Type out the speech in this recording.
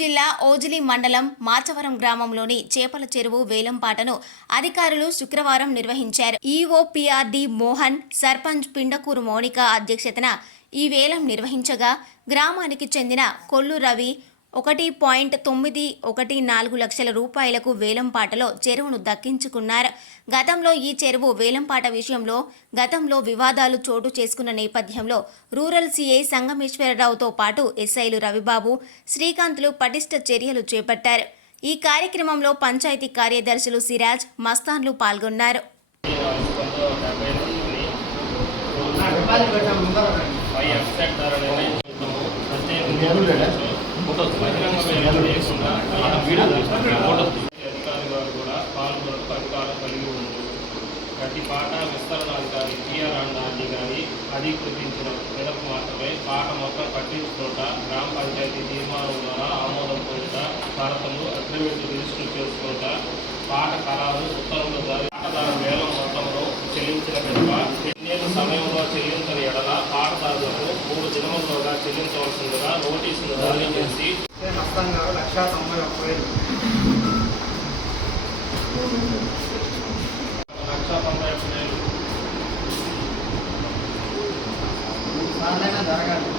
జిల్లా ఓజిలి మండలం మాచవరం గ్రామంలోని చేపల చెరువు వేలంపాటను అధికారులు శుక్రవారం నిర్వహించారు. ఈఓపీఆర్డి మోహన్ సర్పంచ్ పిండకూరు మౌనిక అధ్యక్షతన ఈ వేలం నిర్వహించగా గ్రామానికి చెందిన కొల్లు రవి ఒకటి పాయింట్ తొమ్మిది ఒకటి నాలుగు లక్షల రూపాయలకు వేలంపాటలో చెరువును దక్కించుకున్నారు. గతంలో ఈ చెరువు వేలంపాట విషయంలో గతంలో వివాదాలు చోటు చేసుకున్న నేపథ్యంలో రూరల్ సీఐ సంగమేశ్వరరావుతో పాటు ఎస్ఐలు రవిబాబు శ్రీకాంత్లు పటిష్ట చర్యలు చేపట్టారు. ఈ కార్యక్రమంలో పంచాయతీ కార్యదర్శులు సిరాజ్ మస్తాన్లు పాల్గొన్నారు. పై అప్సెట్ ఫోటోస్ బహిరంగ వేలం లేకుండా అధికారి వారు కూడా పాల్గొనకు అధికారం కలిగి ఉంది ప్రతి పాట విస్తరణాధికారి టీఆర్ అండాన్ని గారి అధికృతించిన మేరకు మాత్రమే పాట మొత్తం పట్టించుకోట గ్రామ పంచాయతీ తీర్మానం ద్వారా ఆమోదం పొందుట షరతులు అగ్రిమెంట్ రిజిస్టర్ చేసుకోట పాట కళాలు ఉత్తర్వుల ద్వారా పాటదారు వేలం మొత్తంలో చెల్లించిన పిదప ఎన్నేళ్ళ సమయంలో చెల్లించిన ఎడల పాటదారులకు మూడు దినముల్లోగా చెల్లించవలసిందిగా నోటీసులు జారీ చేసి జరగాలి